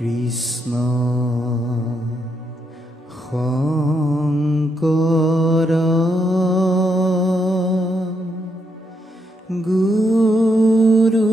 কৃষ্ণ শংকৰ গুৰু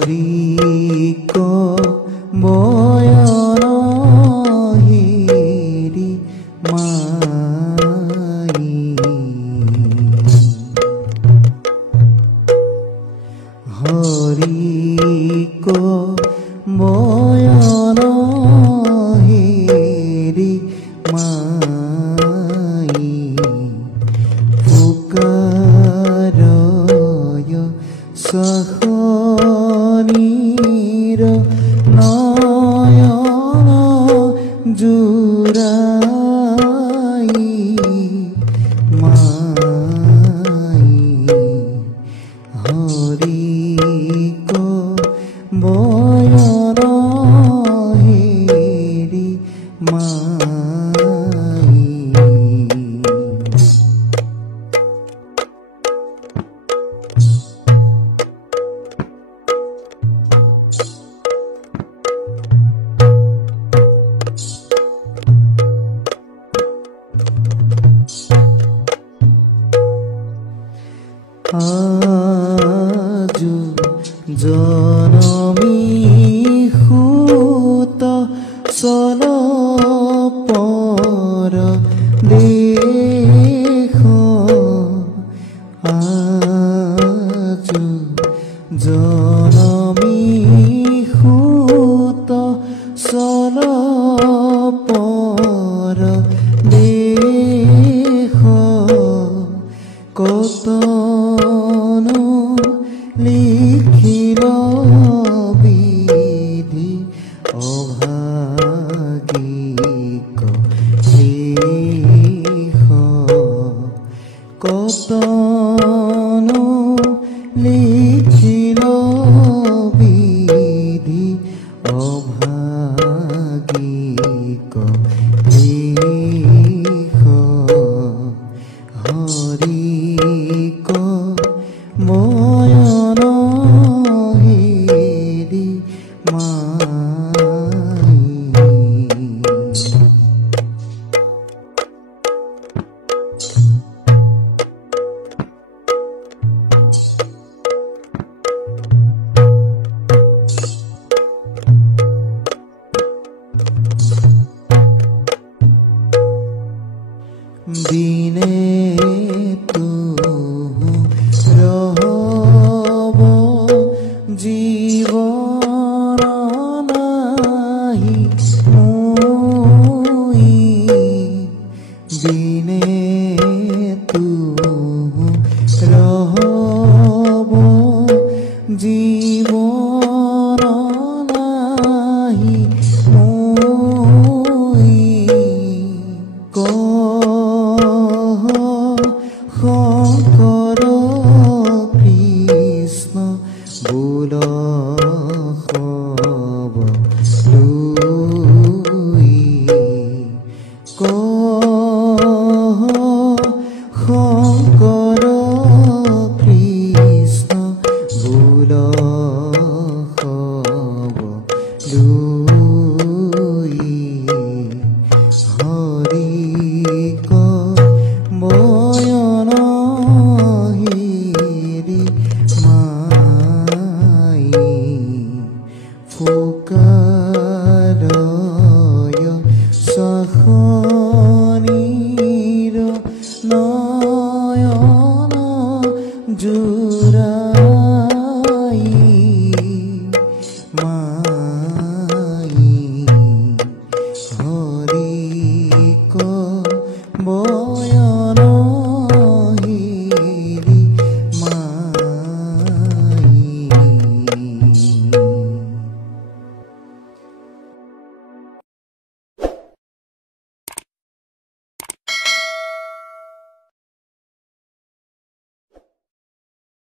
হৰিক বয়ন হেৰি মাই হৰিক বয়ন হেৰি মাই পুকাৰয় সখনীৰ নয়ন জুৰাই মাই হৰিক বয়ন হেৰি মাই আজু জনমী সুত চল পৰ দেশ আজু জনমী সুত চল পৰ দেশ কতনো লিখিল বিধি অভাগিক শেষ কতনো লিখিল বিধি অভাগিক শেষ হৰিক বয়ন হেৰি মাই দিনে ৰহব জীৱন নাহি মই দিনে ৰহব জীৱন নাহি মই শংকৰ কৃষ্ণ বোল খব লৈ শংকৰ kor